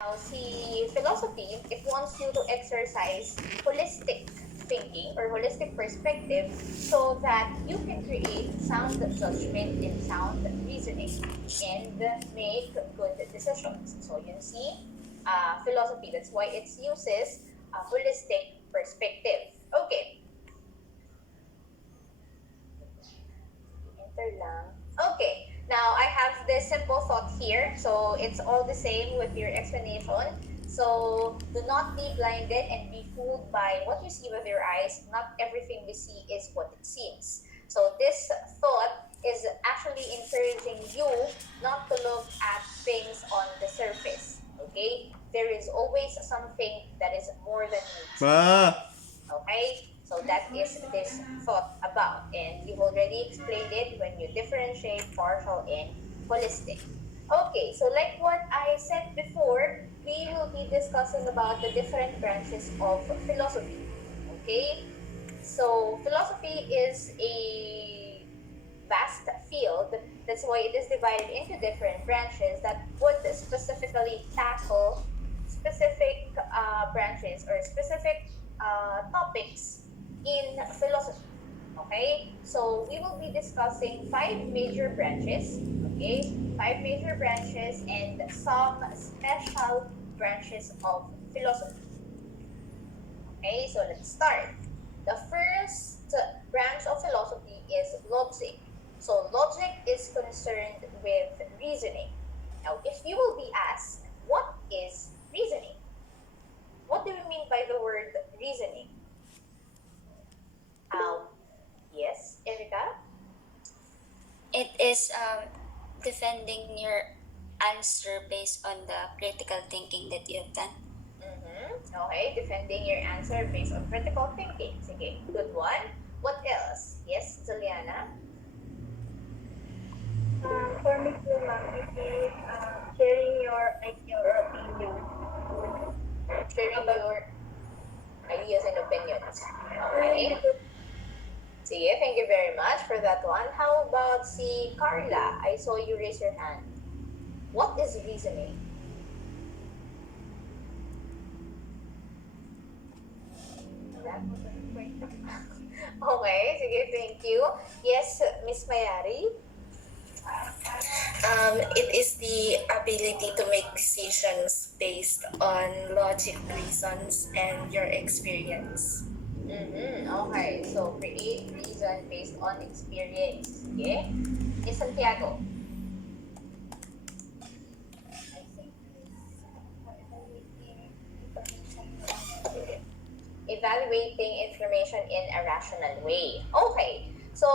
Now, si philosophy, it wants you to exercise holistic thinking or holistic perspective so that you can create sound judgment and sound reasoning and make good decisions. So, you see, philosophy, that's why it uses a holistic perspective. Okay, enter lang. Okay, now I have this simple thought here. So it's all the same with your explanation. So do not be blinded and be fooled by what you see with your eyes. Not everything we see is what it seems. So this thought is actually encouraging you not to look at things on the surface. Okay? There is always something that is more than meets the eye. Ma! Okay? So that is this thought about. And you've already explained it when you differentiate partial and holistic. Okay, so like what I said before, we will be discussing about the different branches of philosophy. Okay? So philosophy is a vast field. That's why it is divided into different branches that would specifically tackle specific branches or specific topics in philosophy. Okay, so we will be discussing five major branches. Okay, five major branches and some special branches of philosophy. Okay, so let's start. The first branch of philosophy is logic. So logic is concerned with reasoning. Now, if you will be asked, what is reasoning? What do you mean by the word reasoning? Um, yes, Erica? It is defending your answer based on the critical thinking that you have done. Okay, defending your answer based on critical thinking. Sige, good one. What else? Yes, Juliana? For me po, ma'am, it is sharing your idea or opinion. Sharing your ideas and opinions. Okay. Sige, thank you very much for that one. How about si Carla? I saw you raise your hand. What is reasoning? Okay, sige, thank you. Yes, Miss Mayari? It is the ability to make decisions based on logic, reasons, and your experience. Okay, so create reason based on experience. Okay? Miss Santiago? Evaluating information in a rational way. Okay. So,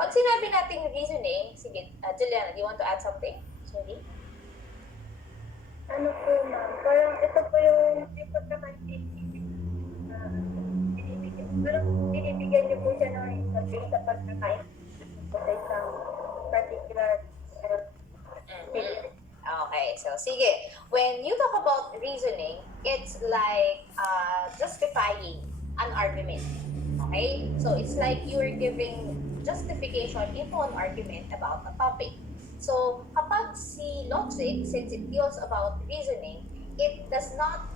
pag sinabi nating reasoning, sige, Juliana, do you want to add something? Sorry. Ano po, ma'am? Parang ito po yung pagkakaintindi. Binibigyan niyo po siya ng result based sa pagkakaintindi po sa isang particular Okay, so sige. When you talk about reasoning, it's like justifying an argument. Okay? So it's like you're giving justification into an argument about a topic. So kapag si logic, since it deals about reasoning, it does not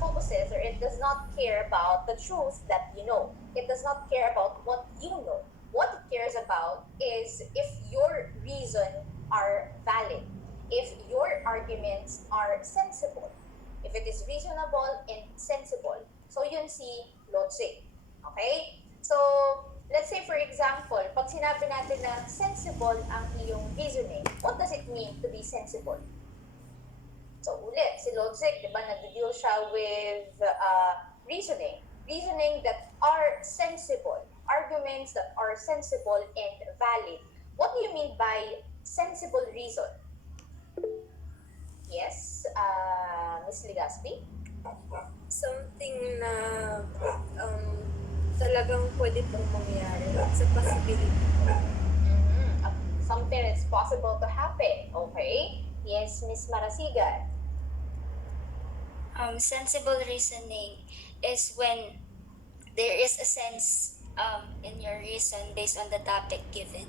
focuses or it does not care about the truth that you know. It does not care about what you know. What it cares about is if your reason are valid, if your arguments are sensible, if it is reasonable and sensible. So yun si logic. Okay? So, let's say for example, pag sinabi natin na sensible ang iyong reasoning, what does it mean to be sensible? So, ulit, si logic, di ba, nag-deal siya with reasoning. Reasoning that are sensible. Arguments that are sensible and valid. What do you mean by sensible reason? Yes, Miss Ligaspi? Something na talagang pwede pong mangyari sa possibility. Something that's possible to happen. Okay. Yes, Miss Marasigan. Sensible reasoning is when there is a sense in your reason based on the topic given.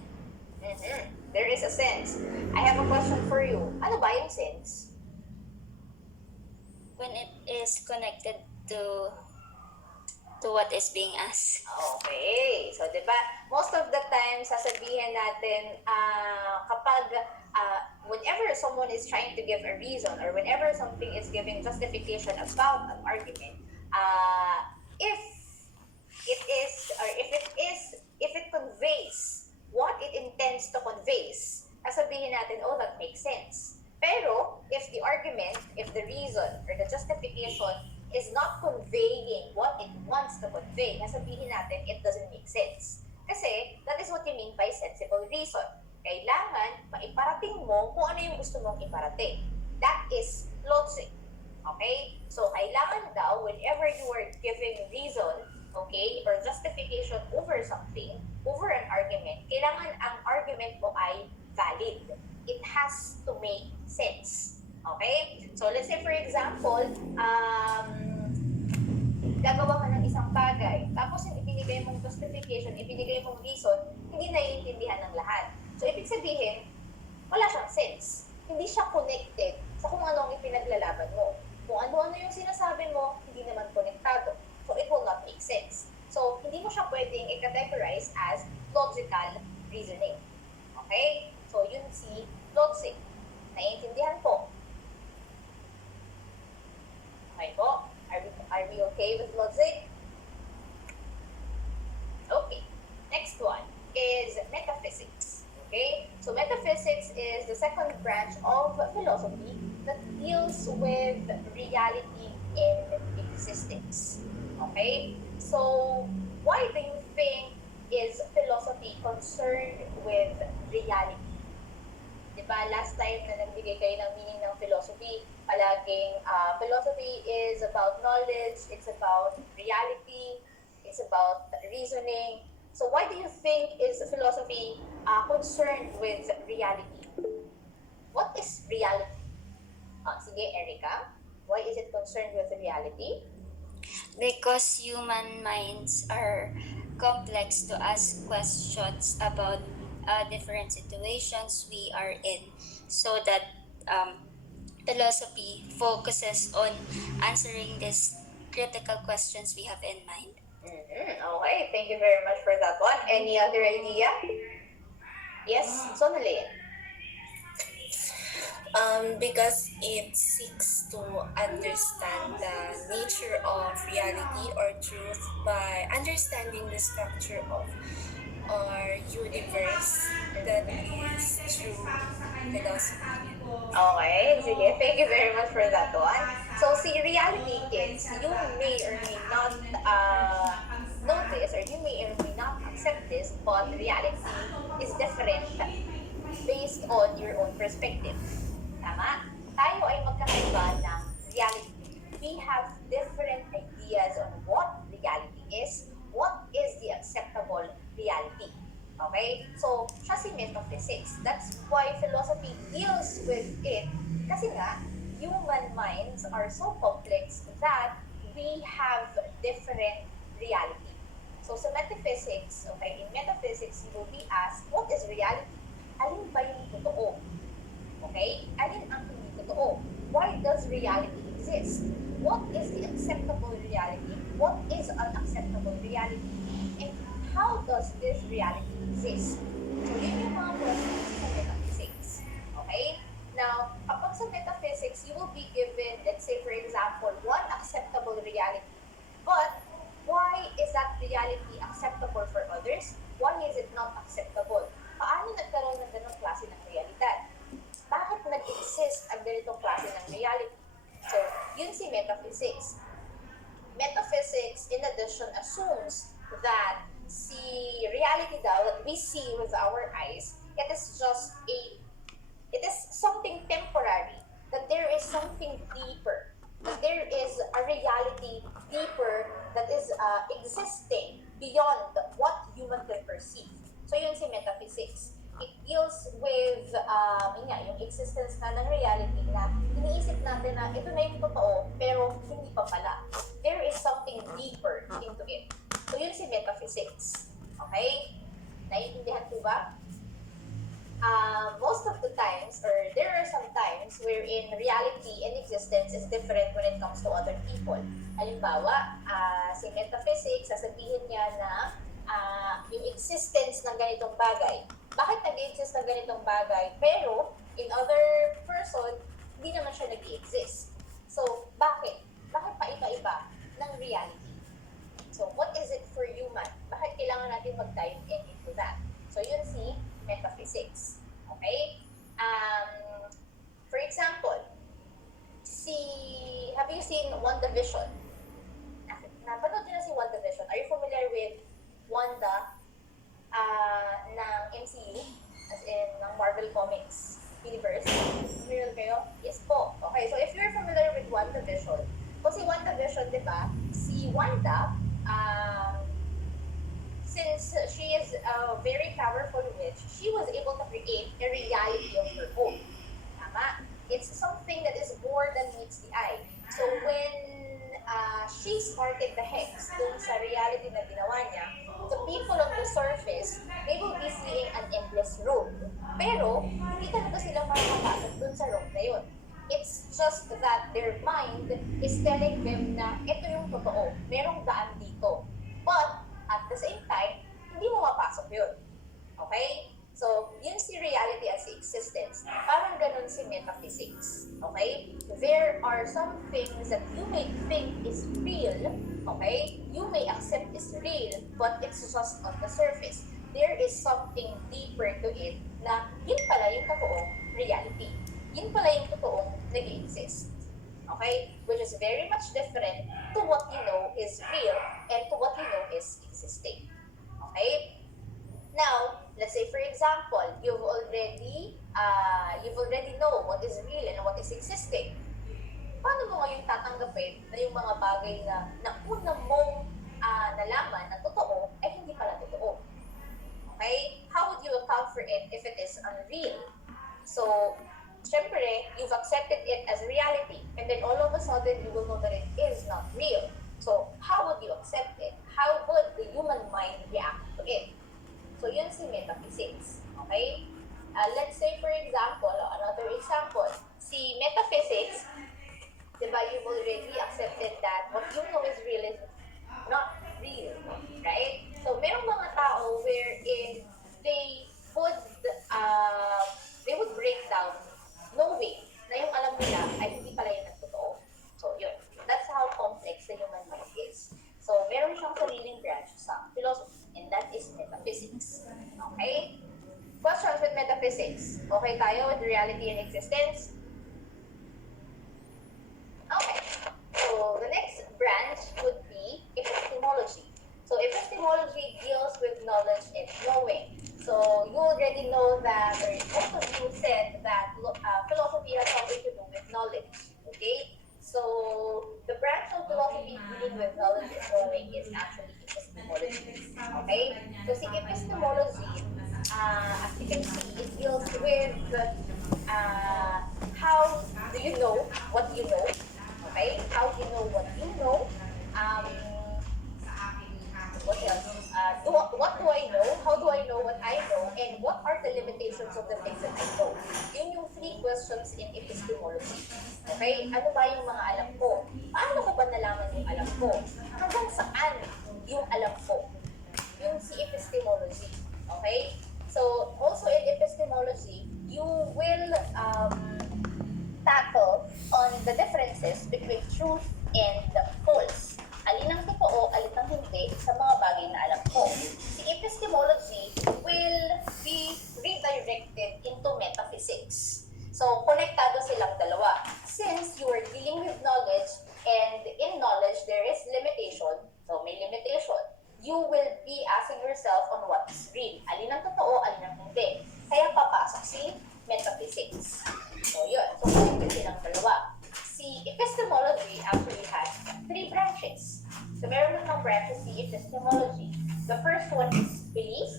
There is a sense. I have a question for you. Ano ba yung sense? when it is connected to what is being asked. Okay. So, di ba, most of the time, sasabihin natin, kapag, whenever someone is trying to give a reason or whenever something is giving justification about an argument, if it is, or if it conveys what it intends to convey, sasabihin natin, oh, that makes sense. Pero, if the argument, if the reason, or the justification is not conveying what it wants to convey, sasabihin natin, it doesn't make sense. Kasi, that is what you mean by sensible reason. Kailangan, maiparating mo kung ano yung gusto mong iparating. That is logic. Okay? So, kailangan daw, whenever you are giving reason, okay, or justification over something, over an argument, kailangan ang argument mo ay valid. It has to make sense. Okay? So, let's say for example, gagawa ka ng isang bagay, tapos yung ibinigay mong justification, ibinigay mong reason, hindi naiintindihan ng lahat. So, ibig sabihin, wala siyang sense. Hindi siya connected sa kung ano ang ipinaglalaban mo. Kung ano-ano yung sinasabi mo, hindi naman konektado. So, it will not make sense. So, hindi mo siya pwedeng i-categorize as logical reasoning. Okay? So, yun si logic. Naiintindihan po? Okay po? Are we okay with logic? Okay. Next one is metaphysics. Okay? So metaphysics is the second branch of philosophy that deals with reality in existence. Okay? So why do you think is philosophy concerned with reality? Diba, last time na nagbigay kayo ng meaning ng philosophy, palaging philosophy is about knowledge, it's about reality, it's about reasoning. So why do you think is philosophy concerned with reality? What is reality? Sige, Erica, why is it concerned with reality? Because human minds are complex to ask questions about different situations we are in, so that philosophy focuses on answering these critical questions we have in mind. Okay, thank you very much for that one. Any other idea? Yes, Sonalyn. Because it seeks to understand the nature of reality or truth by understanding the structure of our universe that is through philosophy. Okay, sige. Thank you very much for that one. So, see, reality kids, you may or may not notice or you may or may not accept this, but reality is different based on your own perspective. Tama? Tayo ay magkakaiba ng reality. We have different ideas on what reality is, what is the acceptable reality. Okay? So, siya si metaphysics. That's why philosophy deals with it. Kasi nga, human minds are so complex that we have different reality. So, sa metaphysics, okay, in metaphysics, you will be asked, what is reality? Alin ba yung totoo? Okay? Alin ang hindi totoo? Why does reality exist? What is the acceptable reality? What is unacceptable reality? And how does this reality exist? So, yun yung mga questions sa metaphysics. Okay? Now, kapag sa metaphysics, you will be given, let's say for example, one acceptable reality. But, why is that reality acceptable for others? Why is it not acceptable? Paano nagkaroon ng ganong klase ng realidad? Bakit nag-exist ang ganitong klase ng reality? So, yun si metaphysics. Metaphysics, in addition, assumes that si reality daw that we see with our eyes, it is something temporary, that there is something deeper, that there is a reality deeper that is existing beyond what human can perceive. So yun si metaphysics. It deals with yung existence na ng reality na iniisip natin na ito na yung totoo pero hindi pa pala. There is something deeper into it. So yun si metaphysics. Okay? Naiintindihan po ba? most of the times, or there are some times wherein reality and existence is different when it comes to other people. Halimbawa, si metaphysics, sasabihin niya na yung existence ng ganitong bagay. Bakit nag-exist ng ganitong bagay? Pero, in other person, hindi naman siya nag-exist. So, bakit? Bakit pa iba-iba ng reality? So, what is it for human? Bakit kailangan natin mag-dive into that? So, yun si metaphysics. Okay? For example, have you seen WandaVision? Napanood niyo na si WandaVision. Are you familiar with Wanda ng MCU? As in, ng Marvel Comics universe? Familiar kayo? Yes po. Okay, so if you're familiar with WandaVision, kasi WandaVision, di ba, si Wanda, since she is a very powerful witch, she was able to create a reality of her own. Tama? It's something that is more than meets the eye. So when she started the hex dun sa reality na ginawa niya, the people on the surface, they will be seeing an endless road. Pero, hindi talaga sila makakapasok dun sa road na yun. It's just that their mind is telling them na ito yung totoo, merong daan dito. But, at the same time, hindi mo mapasok yun. Okay? So, yun si reality as si existence. Parang ganun si metaphysics. Okay? There are some things that you may think is real, okay? You may accept is real, but it's just on the surface. There is something deeper to it na yun pala yung totoong reality. Yun pala yung totoong nag-exist. Okay? Which is very much different to what you know is real and to what you know is existing. Okay? Now, let's say for example, you've already know what is real and what is existing. Paano mo ngayon tatanggapin na yung mga bagay na una mong nalaman na totoo ay hindi pala totoo? Okay? How would you account for it if it is unreal? So, syempre, you've accepted it as reality, and then all of a sudden you will know that it is not real. So, how would you accept it? How would the human mind react to it? So, yun si metaphysics. Okay? Let's say, for example, another example, si metaphysics, diba, you've already accepted that what you know is real is not real, right? So, merong mga tao wherein they would break down knowing na yung alam nila ay hindi pala yung nagtotoo. So, yun. That's how complex the human mind is. So, meron siyang sariling branch sa philosophy, and that is metaphysics. Okay? Questions with metaphysics? Okay tayo with reality and existence? Okay. So, the next branch would be epistemology. So, epistemology deals with knowledge and knowing. So, you already know that, or most of you said that philosophy has something to do with knowledge. Okay? So, the branch of philosophy dealing with knowledge and knowing is actually epistemology. Okay? So, si epistemology, as you can see, it deals with how do you know what you know? Okay? How do you know what you know? What else? What do I know? How do I know what I know? And what are the limitations of the things that I know? Yun yung 3 questions in epistemology. Okay? Ano ba yung mga alam ko? Paano ko ba nalaman yung alam ko? Hanggang saan yung alam ko? Yung si epistemology. Okay? So, also in epistemology, you will tackle on the differences between truth and false. Alin ang totoo, alin ang hindi sa mga bagay na alam ko. Si epistemology will be redirected into metaphysics. So, konektado silang dalawa. Since you are dealing with knowledge, and in knowledge, there is limitation. So, may limitation. You will be asking yourself on what is real. Alin ang totoo, alin ang hindi. Kaya papasok si metaphysics. So, yun. So, connected silang dalawa. Si epistemology actually has 3 branches. So, meron ng branches si epistemology. The first one is belief.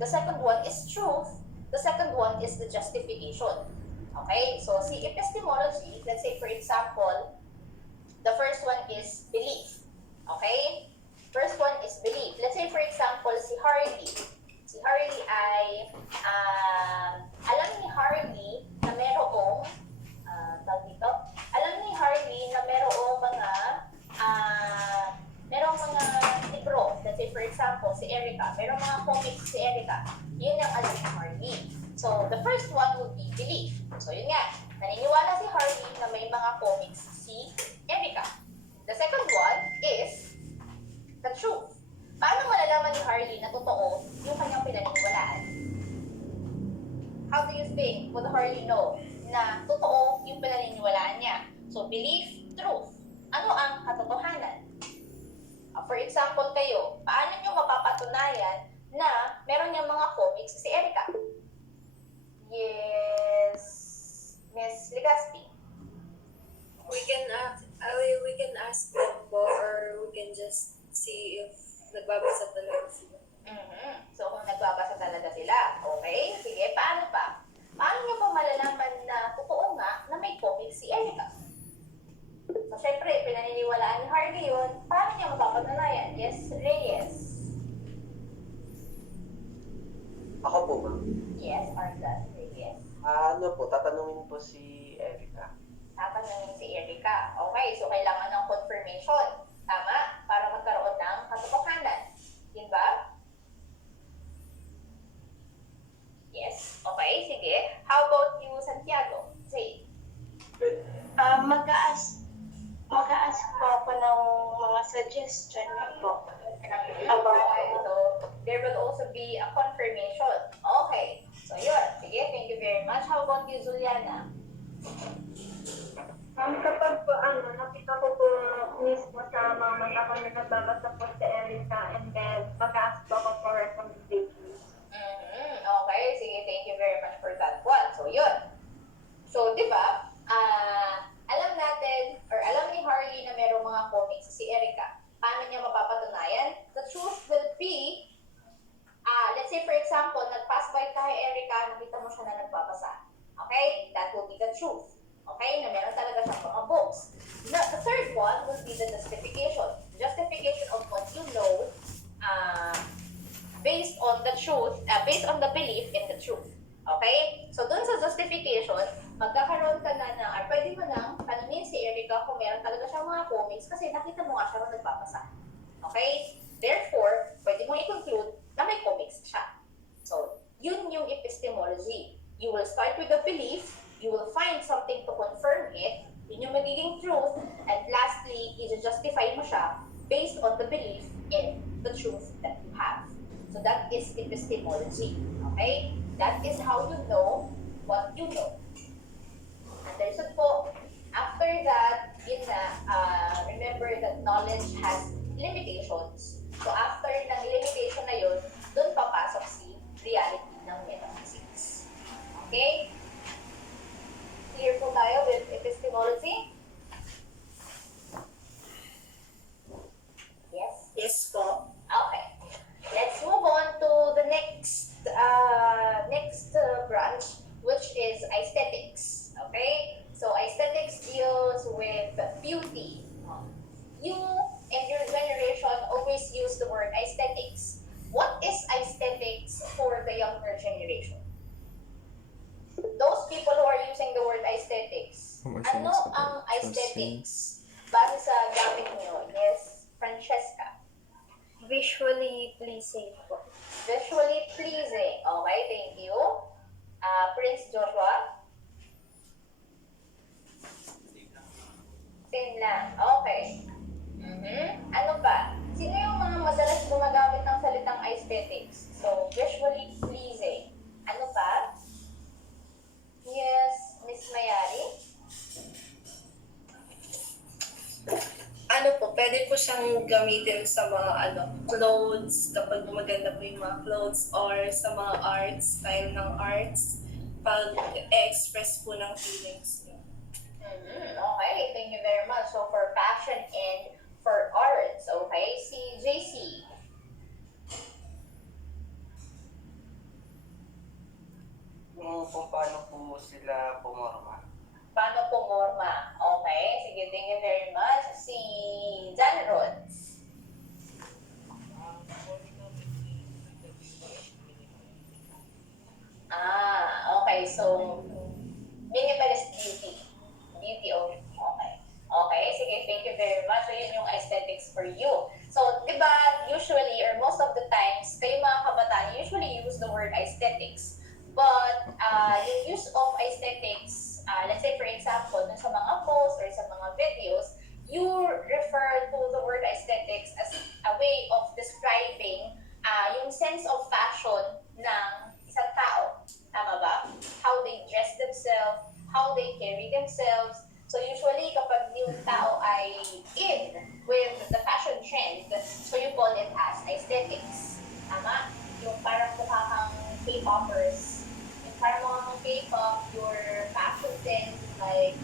The second one is truth. The second one is the justification. Okay? So, si epistemology, let's say for example, the first one is belief. Okay? First one is belief. Let's say for example, si Harley. Si Harley ay alam ni Harley na merong, tawag dito, alam ni Harley na merong mga libro. Let's say, for example, si Erica, merong mga comics si Erica. Yun ang alam ni Harley. So, the first one would be belief. So, yun nga, naniniwala si Harley na may mga comics si Erica. The second one is the truth. Paano malalaman ni Harley na totoo yung kanyang pinaniniwalaan? How do you think would Harley know na totoo yung pinaniniwalaan niya? So, belief, truth. Ano ang katotohanan? For example kayo, paano nyo mapapatunayan na meron niyang mga comics si Erica? Yes, Miss Legaspi. We can ask them po, or we can just see if nagbabasa talaga sila. So, kung nagbabasa talaga sila, okay? Sige, paano pa? Paano nyo pa malalaman na totoo nga na may comics si Erica? So, syempre, pinaniniwalaan ni Harvey yun. Paano niya mapapatunayan? Yes, Reyes. Ako po, ma'am. Yes, Argaz, Reyes. Ano po, tatanungin po si Erica. Tatanungin si Erica. Okay, so kailangan ng confirmation. Tama? Para magkaroon ng katotohanan. Yun ba? Yes. Okay, sige. How about you, Santiago? Say. Mag-a-ask po ako ng mga suggestion niyo po. Okay, so there will also be a confirmation. Okay. So yun. Sige, thank you very much. How about you, Juliana? Kapag po nakita ko po mismo sa mga mata ko na nagbabasa po sa Erica, and then mag-ask po ako for recommendations. Okay, sige, thank you very much for that one. So yun. So, di ba, alam natin, or alam ni Harley na merong mga comics si Erica. Paano niya mapapatunayan? The truth will be, let's say for example, nag-pass by tayo Erica, nakita mo siya na nagbabasa. Okay? That will be the truth. Okay? Na meron talaga siyang mga books. The third one will be the justification. Justification of what you know based on the truth, based on the belief in the truth. Okay? So, dun sa justification, magkakaroon ka na ng, or pwede mo nang tanungin si Erica kung meron talaga siyang mga comics kasi nakita mo nga siya kung nagbabasa. Okay? Therefore, pwede mo i-conclude na may comics siya. So, yun yung epistemology. You will start with the belief, you will find something to confirm it, yun yung magiging truth, and lastly, i-justify mo siya based on the belief in the truth that you have. So that is epistemology. Okay? That is how you know what you know. Understood po? After that, yun na, remember that knowledge has limitations. So after ng limitation na yun, dun papasok si reality ng metaphysics. Okay? Clear po tayo with epistemology? Yes? Yes po. Okay. Let's move on to the next branch, which is aesthetics. Okay? So aesthetics deals with beauty. You and your generation always use the word aesthetics. What is aesthetics for the younger generation? Those people who are using the word aesthetics, ano ang aesthetics? Base sa gamit nyo. Yes, Francesca. Visually pleasing po. Visually pleasing. Okay, thank you. Prince Joshua? Same lang. Okay. Ano pa? Sino yung mga madalas gumagamit ng salitang aesthetics? So, visually pleasing. Ano pa? Yes, Miss Mayari? Ano po, pwede po siyang gamitin sa mga clothes, kapag maganda po yung mga clothes, or sa mga arts, style ng arts, pag express po ng feelings niyo. Okay, thank you very much. So, for fashion and for arts, okay? Si JC. Kung paano po sila pumorma. Paano pumorma? Okay, sige, thank you very much. Si John Rhodes. Okay. Thank you very much. So, yun yung aesthetics for you. So, di ba, usually, or most of the times, kayo mga kabataan, usually use the word aesthetics. But, yung use of aesthetics, let's say for example, dun sa mga posts or sa mga videos, you refer to the word aesthetics as a way of describing yung sense of fashion ng isang tao. Tama ba? How they dress themselves, how they carry themselves. So usually kapag yung tao ay in with the fashion trend, so you call it as aesthetics. Tama? Yung parang mukha kang K-popers. Yung parang mukha kang K-pop, your fashion sense, like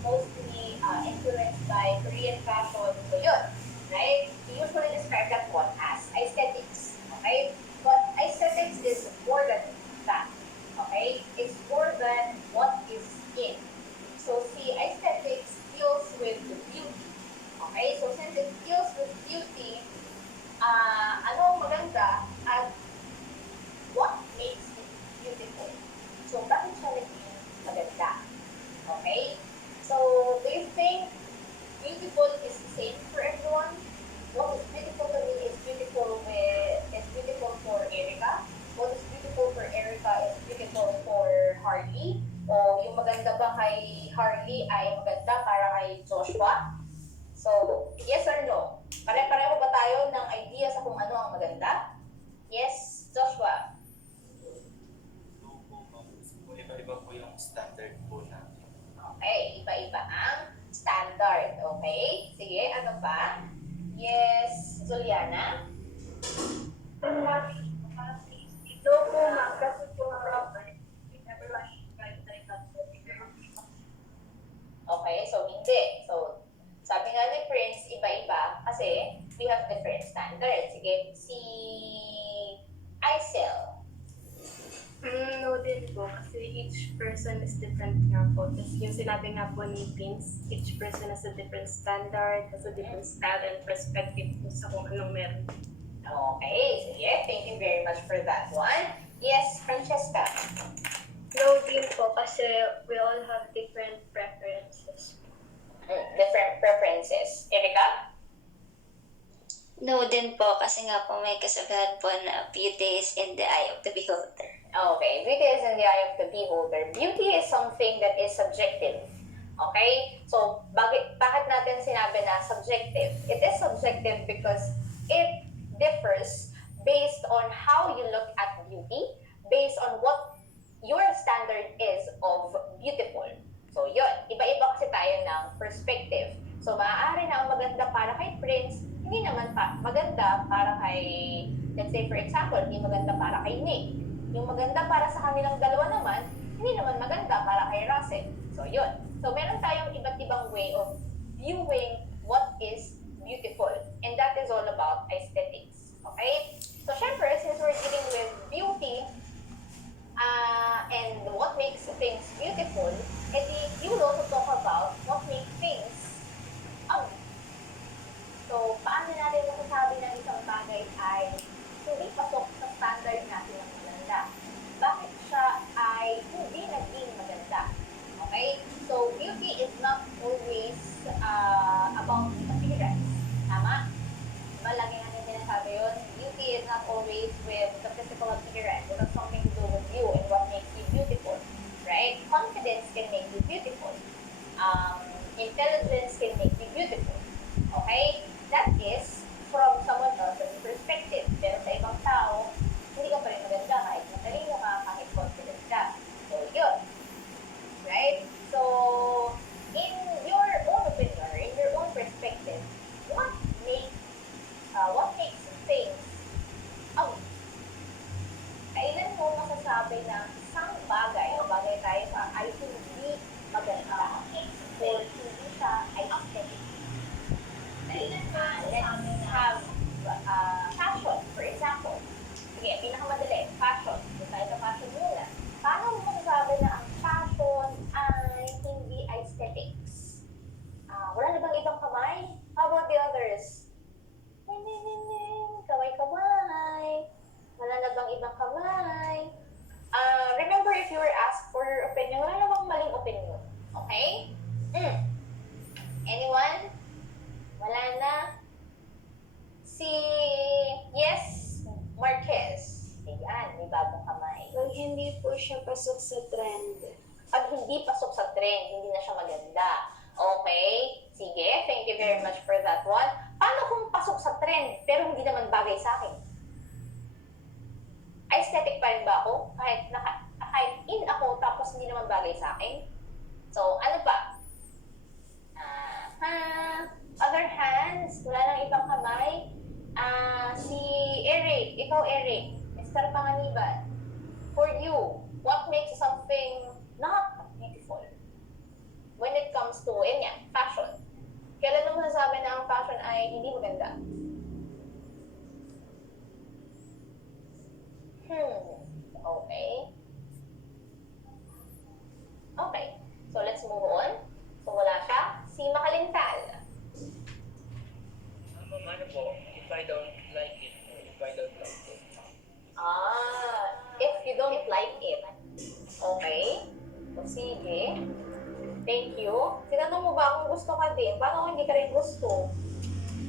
mostly influenced by Korean fashion. So yun, right? We usually describe that one as aesthetics. Okay? But aesthetics is more than that. Okay? It's more than what is in. So see, aesthetics deals with beauty. Okay? So since it deals with beauty, ano ang maganda at what makes it beautiful? So bakit siya naging maganda? Okay? So do you think beautiful is the same for everyone? What is beautiful to me is beautiful for Erica. What is beautiful for Erica is beautiful for Harley. O yung maganda ba kay Harley ay maganda para kay Joshua? So, yes or no? Pare-pareho ba tayo ng idea sa kung ano ang maganda? Yes, Joshua. No po, ma'am. Iba-iba po yung standard po namin. Okay, iba-iba ang standard. Okay? Sige, ano pa? Yes, Juliana? No po, ma'am. Kasi po, everyone is right. Okay, so hindi. So, sabi nga ni Prince, iba-iba kasi we have different standards. Sige, si Aisel. No din po, kasi each person is different nga po. Tapos yung sinabi nga po ni Vince, each person has a different standard, has a different style and perspective po sa kung anong meron. Okay, sige. Thank you very much for that one. Yes, Francesca. No din po, kasi we all have different preferences. Different preferences. Erika? No din po, kasi nga po may kasabihan po na beauty is in the eye of the beholder. Okay, beauty is in the eye of the beholder. Beauty is something that is subjective. Okay? So, bakit natin sinabi na subjective? It is subjective because it differs based on how you look at beauty, based on what your standard is of beautiful. So, yun. Iba-iba kasi tayo ng perspective. So, maaari na ang maganda para kay Prince, hindi naman maganda para kay, let's say for example, hindi maganda para kay Nick. Yung maganda para sa kanilang dalawa naman, hindi naman maganda para kay Russell. So, yun. So, meron tayong iba't ibang way of viewing what is beautiful. And that is all about aesthetics. Okay? So, syempre, since we're dealing with beauty, and what makes things beautiful, you will also talk about what makes things ugly. So, paano natin masasabi ng isang bagay ay hindi pasok sa standard natin ng maganda? Bakit siya ay hindi naging maganda? Okay? So, beauty is not always about appearance. Tama? Diba, lagi natin sinasabi yun? Beauty is not always with the physical appearance. It has something to do with you and what makes you beautiful. Right? Confidence can make you beautiful. Intelligence can make you beautiful. Okay? That is from someone else's perspective. Pero sa ibang tao, hindi ka pa rin maganda kahit matalino ka, kahit confident ka. So, yun. Right? So, in your own opinion, or in your own perspective, what makes things ugly? Kailan mo masasabi na isang bagay o bagay tayo sa ay hindi maganda or hindi siya aesthetic? Let's have fashion, for example. Sige, pinakamadali, fashion. Doon tayo sa fashion muna. Paano mo masasabi na ang fashion ay hindi aesthetics? Wala na bang ibang kamay? How about the others? Kamay-kamay. Wala na bang ibang kamay? Remember, if you were asked for your opinion, wala na bang maling opinion. Okay? Anyone? siya pasok sa trend. Pag hindi pasok sa trend, hindi na siya maganda. Okay? Sige, thank you very much for that one. Paano kung pasok sa trend, pero hindi naman bagay sa akin? Aesthetic pa rin ba ako? Kahit in ako, tapos hindi naman bagay sa akin? So, ano pa? Other hands, wala nang ibang kamay. Si Eric, ikaw Eric, Mr. Panganiban. For you, what makes something not beautiful? When it comes to, fashion. Kailan mo masasabi na ang fashion ay hindi maganda? Okay. Okay. So, let's move on. So, wala siya. Si Makalintal. Ano po, if I don't like it, or if I don't like it. If you don't like it. Okay. So, sige. Thank you. Tinanong mo ba kung gusto ka din? Paano kung hindi ka rin gusto?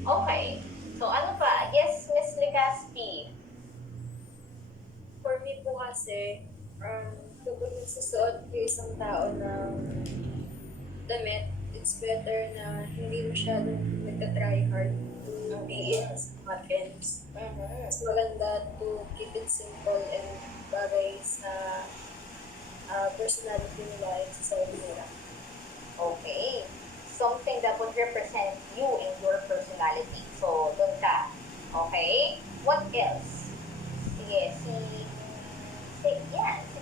Okay. So, ano pa? Yes, Miss Legaspi. For me po kasi, kapag nagsusuot yung isang tao ng damit, it's better na hindi masyadong nagtatry hard to be in sa buttons. Mas maganda to keep it simple and bagay sa personality nila and sa sarili nila. Okay. Something that would represent you and your personality. So, doon ka. Okay. What else? Sige, si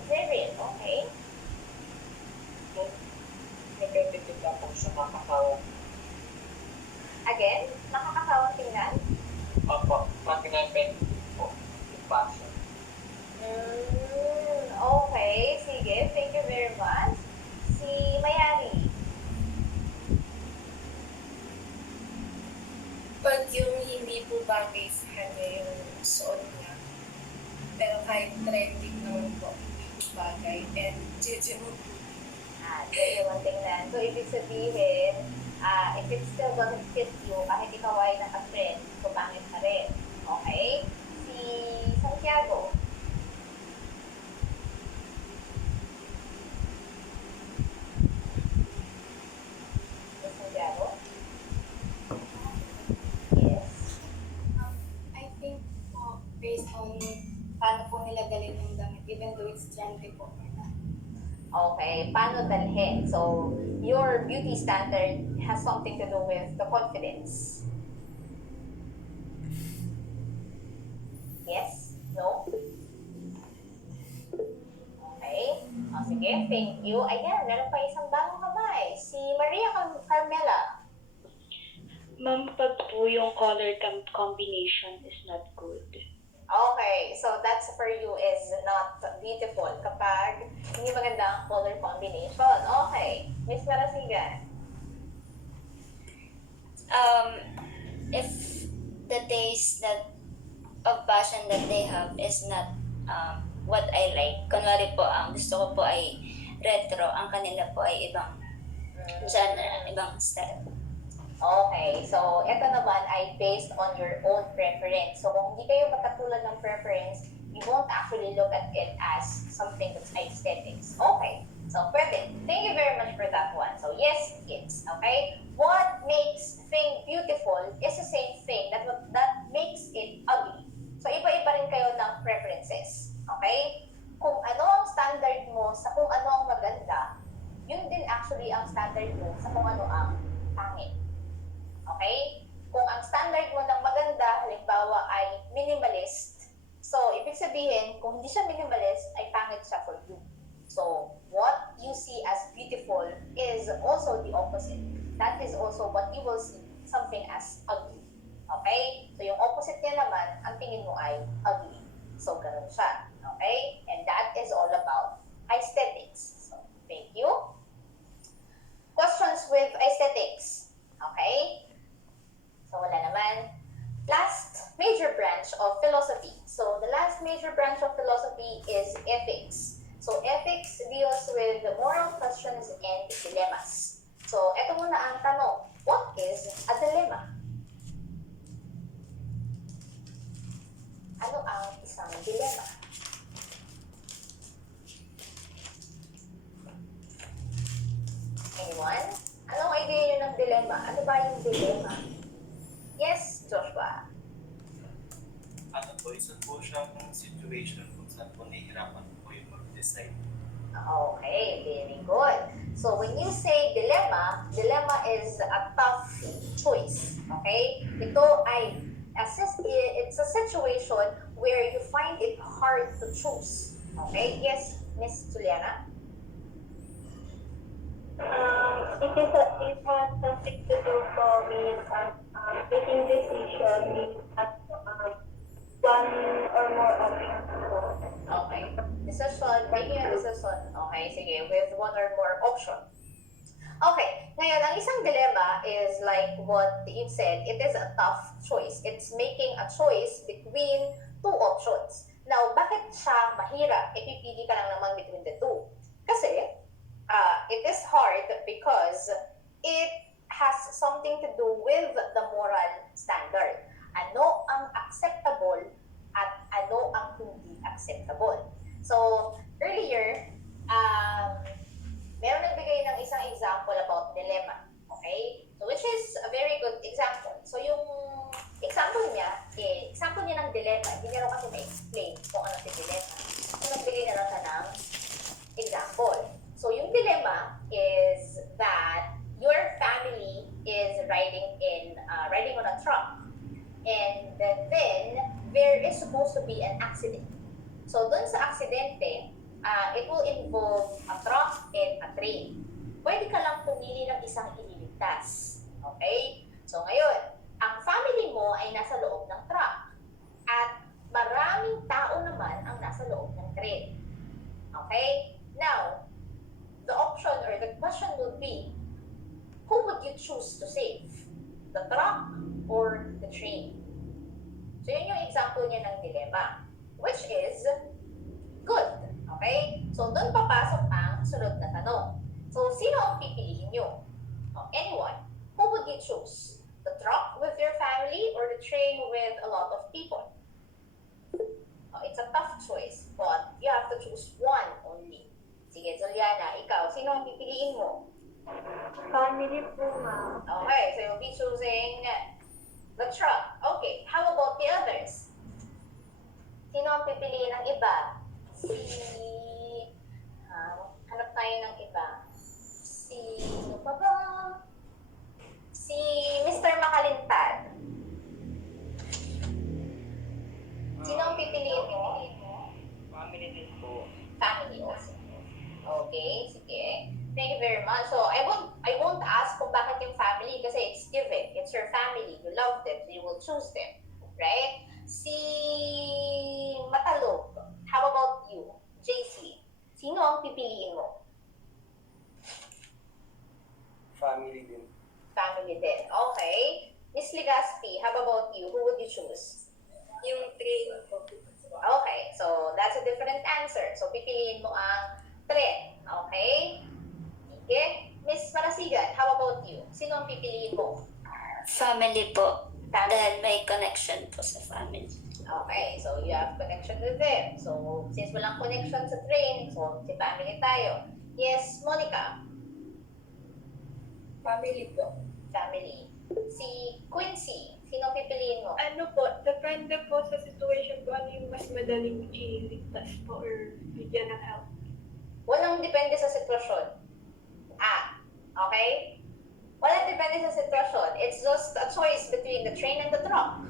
Jerry. Okay. Nagkatipid ka po sa makakawa. Again, nakakasawang tingnan. Opo, matinapin po yung passion. Okay, sige. Thank you very much. Si Mayari. Pag yung hindi po bagay sa kanya yung suot niya, pero kahit trending naman po, hindi po bagay, and judge mo po. Yun yung tingnan. So, ibig sabihin, if it still doesn't fit you, kahit ikaw ay naka-trend, so pangit ka rin. Okay? Si Santiago. Si Santiago? Yes. I think po, based on paano po nila dalhin yung damit, even though it's trendy po. Okay, paano dalhin? So, your beauty standard has something to do with the confidence. Yes? No? Okay. Sige, thank you. Ayan, meron pa isang bagong kamay. Si Maria Carmela. Ma'am, pag po yung color combination is not good. Okay, so that's for you is not beautiful kapag hindi maganda ang color combination. Okay, Miss Marasigan. If the taste of fashion that they have is not what I like, kunwari po, ang gusto ko po ay retro, ang kanila po ay ibang genre, ibang style. Okay, so ito naman ay based on your own preference. So kung hindi kayo magkatulad ng preference, you won't actually look at it as something that's aesthetics. Okay, so pwede. Thank you very much for that one. So yes, it's okay. What makes thing beautiful is the same thing that makes it ugly. So iba-iba rin kayo ng preferences. Okay? Kung ano ang standard mo sa kung ano ang maganda, yun din actually ang standard mo sa kung ano ang pangit. Okay? Kung ang standard mo ng maganda, halimbawa ay minimalist, so ibig sabihin, kung hindi siya minimalist, ay pangit siya for you. So, what you see as beautiful is also the opposite. That is also what you will see something as ugly. Okay? So, yung opposite niya naman, ang tingin mo ay ugly. So, ganun siya. Okay? And that is all about aesthetics. So, thank you. Questions with aesthetics. Okay? So, wala naman. Last major branch of philosophy. So, the last major branch of philosophy is ethics. So, ethics deals with the moral questions and dilemmas. So, eto muna ang tanong. What is a dilemma? Ano ang isang dilemma? dilemma. Ano ba yung dilemma? Yes, Joshua. Ano po, isa po siyang situation kung saan po nahihirapan po yung mag-decide. Okay, very good. So when you say dilemma, dilemma is a tough choice. Okay? Ito ay it's a situation where you find it hard to choose. Okay? Yes, Miss Juliana? It has something to do po with making decision with one or more options po. Okay. Decision, making a decision. Okay, sige, with one or more option. Okay, ngayon, ang isang dilemma is like what you said, it is a tough choice. It's making a choice between two options. Now, bakit siya mahirap? Ipipili ka lang naman between the two. Kasi, it is hard because it has something to do with the moral standard. Ano ang acceptable at ano ang hindi acceptable. So, earlier, meron nagbigay ng isang example about dilemma. Okay? So, which is a very good example. So, yung example niya ng dilemma, hindi niya raw kasi ma-explain kung ano si dilemma. So, nagbigay na lang siya ng example. So, yung dilemma is that your family is riding on a truck. And then, there is supposed to be an accident. So, dun sa aksidente, it will involve a truck and a train. Pwede ka lang pumili ng isang ililigtas. Okay? So, ngayon, ang family mo ay nasa loob ng truck. At maraming tao naman ang nasa loob ng train. Okay? Now, the option or the question would be, who would you choose to save? The truck or the train? So, yun yung example niya ng dilemma. Which is good. Okay? So, doon papasok ang sunod na tanong. So, sino ang pipiliin nyo? Anyone. Who would you choose? The truck with your family or the train with a lot of people? It's a tough choice, but you have to choose one only. Sige, Juliana, ikaw, sino ang pipiliin mo? Family po, ma'am. Okay, so you'll be choosing the truck. Okay, how about the others? Sino ang pipiliin ng iba? Hanap tayo ng iba. Sino pa ba? Si Mr. Makalintad. Sino ang pipiliin mo? Family din po. Family also. Okay, sige. Thank you very much. So, I won't ask kung bakit yung family kasi it's given. It's your family. You love them, so you will choose them. Right? Si Matalog, how about you? JC, sino ang pipiliin mo? Family din. Family din. Okay. Miss Legaspi, how about you? Who would you choose? Yung train po. Okay, so that's a different answer. So, pipiliin mo ang tren. Okay? Okay? Miss Marasigan, how about you? Sino ang pipiliin mo? Family po. Family. Dahil may connection po sa family. Okay, so you have connection with them. So, since walang connection sa train, so si family tayo. Yes, Monica, Family po. family. Si Quincy, sino pipiliin mo? Ano po, depende po sa situation ko ano yung mas madaling iligtas po or bigyan ng help. Walang depende sa sitwasyon. Okay? Walang depende sa sitwasyon. It's just a choice between the train and the truck.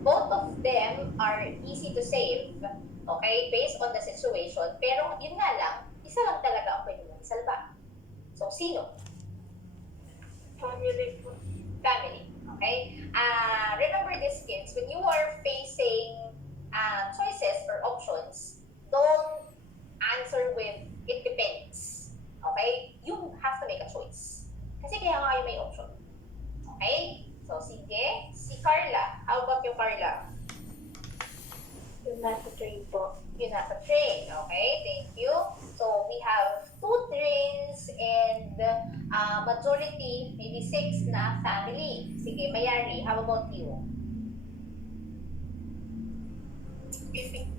Both of them are easy to save, okay, based on the situation. Pero yun nga lang, isa lang talaga ang pwede mong isalba. So, sino? Family po. Family. Okay? Remember this, kids, when you are facing choices or options, don't answer with, it depends. Okay? You have to make a choice. Kasi kaya nga yung may option. Okay? So, sige. Si Carla. How about you, Carla? Yung nasa train po. You have a train. Okay? Thank you. So, we have 2 trains and majority, maybe 6 na family. Sige, Mayari. How about you?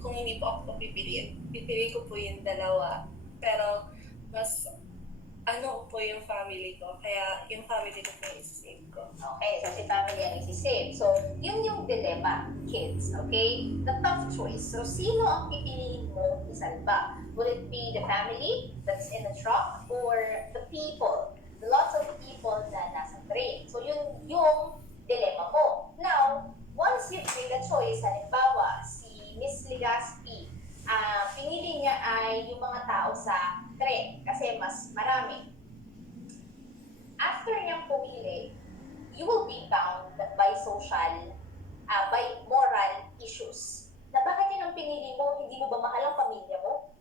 Kung hindi po ako pipiliin ko po yung dalawa. Pero mas ano po yung family ko. Kaya yung family ko po yung isisave ko. Okay, so si family ang isisave. So, yun yung dilemma, kids, okay? The tough choice. So, sino ang pipiliin mo isalba? Will it be the family that's in the truck or the people? Lots of people na nasa train. So, yun yung dilemma mo. Now, once you make a choice, halimbawa, si Miss Legaspi, pinili niya ay yung mga tao sa train kasi mas marami. After niyang pumili, you will be bound by by moral issues. Na bakit yun ang pinili mo, hindi mo ba mahal ang pamilya mo?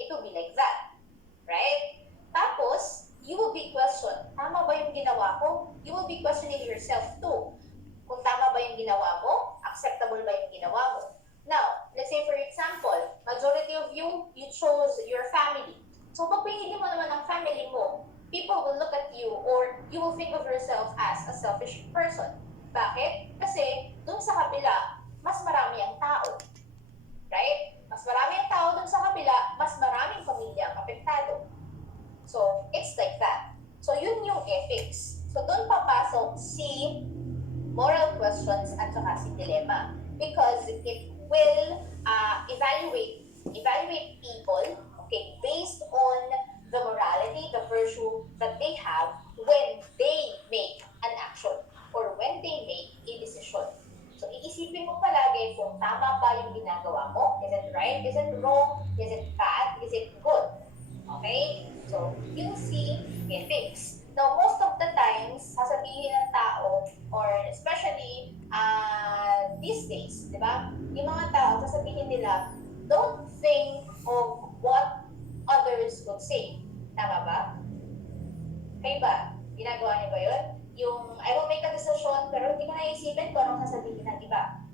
It will be like that. Right? Tapos, you will be questioned, tama ba yung ginawa ko? You will be questioning yourself too. Kung tama ba yung ginawa mo, acceptable ba yung ginawa mo? Now, let's say for example, majority of you chose your family. So, pag pinili mo naman ang family mo, people will look at you or you will think of yourself as a selfish person. Bakit? Kasi dun sa kabila, mas marami ang tao. Right? Mas marami ang tao dun sa kabila, mas maraming pamilya ang apektado. So, it's like that. So, yun yung ethics. So, dun papasok si moral questions at saka si dilemma. Because it will evaluate people, okay, based on the morality, the virtue that they have when they make an action or when they make a decision. So, iisipin mo palagi kung tama ba yung ginagawa mo. Is it right? Is it wrong? Is it bad? Is it good? Okay? So, yung si ethics. Now, most of the times, sasabihin ng tao, or especially these days, di ba? Yung mga tao, sasabihin nila, don't think of what others would say. Tama ba? Kayo ba? Ginagawa niyo ba yun? Yung, I will make a decision, pero hindi ko naisipin kung anong sasabihin ng iba.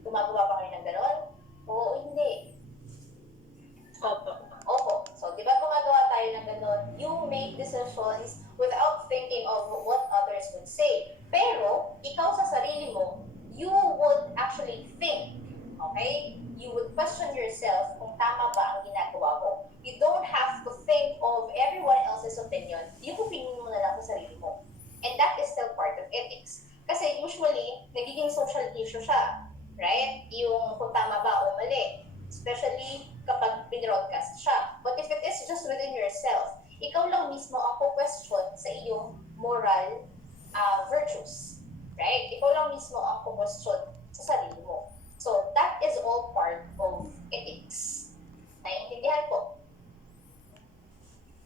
Gumagawa ba kayo ng gano'n? Oo, hindi. Opo. Opo. So, di ba gumagawa tayo ng gano'n? You make decisions without thinking of what others would say. Pero, ikaw sa sarili mo, you would actually think. Okay? You would question yourself kung tama ba ang ginagawa mo. You don't have to think of everyone else's opinion. Yung opinion mo na lang sa sarili mo. And that is still part of ethics. Kasi usually, nagiging social issue siya. Right? Yung kung tama ba o mali. Especially kapag binroadcast siya. But if it is just within yourself, ikaw lang mismo ang question sa iyong moral virtues. Right? Ikaw lang mismo ang question sa sarili mo. So, that is all part of ethics. Naiintindihan po?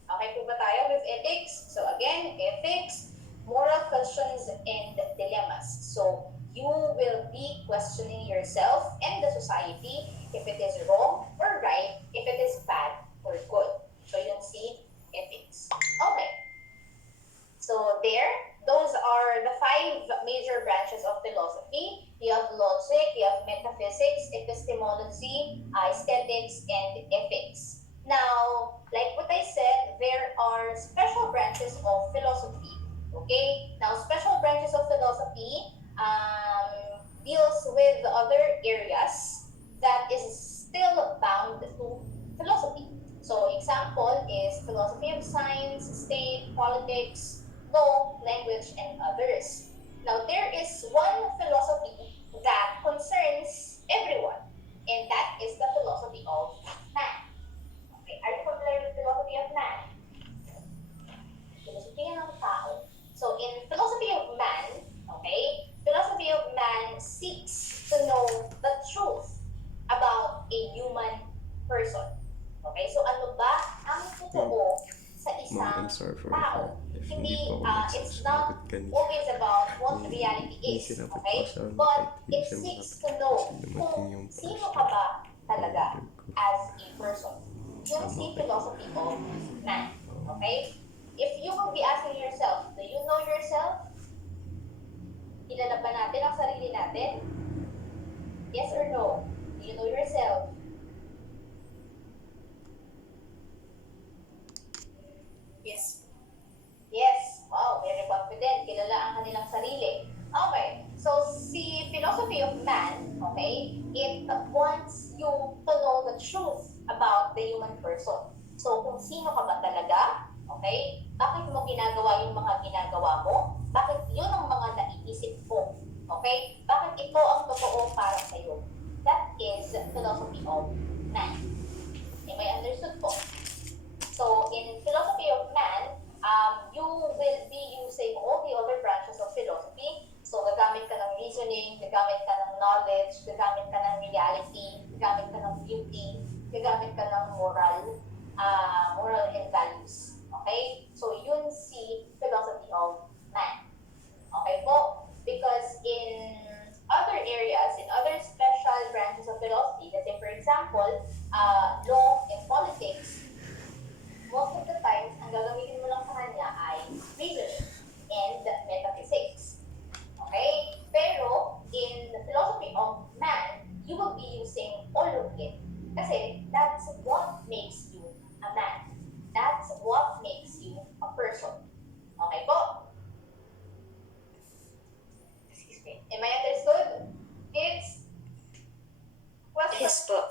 Okay po ba tayo with ethics? So, again, ethics, moral questions, and dilemmas. So, you will be questioning yourself and the society if it is wrong or right, if it is bad or good. So, yung si ethics. Okay. So, those are the 5 major branches of philosophy. You have logic, you have metaphysics, epistemology, aesthetics, and ethics. Now, like what I said, there are special branches of philosophy. Okay? Now, special branches of philosophy deals with other areas that is still bound to philosophy. So, example is philosophy of science, state, politics, law, language, and others. Now, there is one philosophy that concerns everyone, and that is the philosophy of man. Okay, are you familiar with philosophy of man? Philosophy ng tao. So, in philosophy of man, okay, philosophy of man seeks to know the truth about a human person. Okay, so ano ba ang totoo sa isang tao? Hindi, it's not always about what reality is, okay? But it seeks to know kung sino ka ba talaga as a person. Yun si philosophy of man, okay? If you will be asking yourself, do you know yourself? Kilala ba natin ang sarili natin? Yes or no? Do you know yourself? Yes. Yes. Wow, very confident. Kilala ang kanilang sarili. Okay. So, si philosophy of man, okay, it wants you to know the truth about the human person. So, kung sino ka ba talaga, okay? Bakit mo ginagawa yung mga ginagawa mo? Bakit yun ang mga naiisip mo? Okay? Bakit ito ang totoo para sa'yo? That is philosophy of man. Am I understood po? So, in philosophy of man, you will be using all the other branches of philosophy. So, gagamit ka ng reasoning, gagamit ka ng knowledge, gagamit ka ng reality, gagamit ka ng beauty, gagamit ka ng moral and values. Okay? So, yun si philosophy of man. Okay po? Because in other areas, in other special branches of philosophy, let's say for example, law and politics, most of the times, ang gagamitin mo lang sa kanya ay reasoning and metaphysics. Okay? Pero, in the philosophy of man, you will be using all of it. Kasi, that's what makes you a man. That's what makes you a person. Okay po? Excuse me. Am I understood? Kids? Question? Yes po.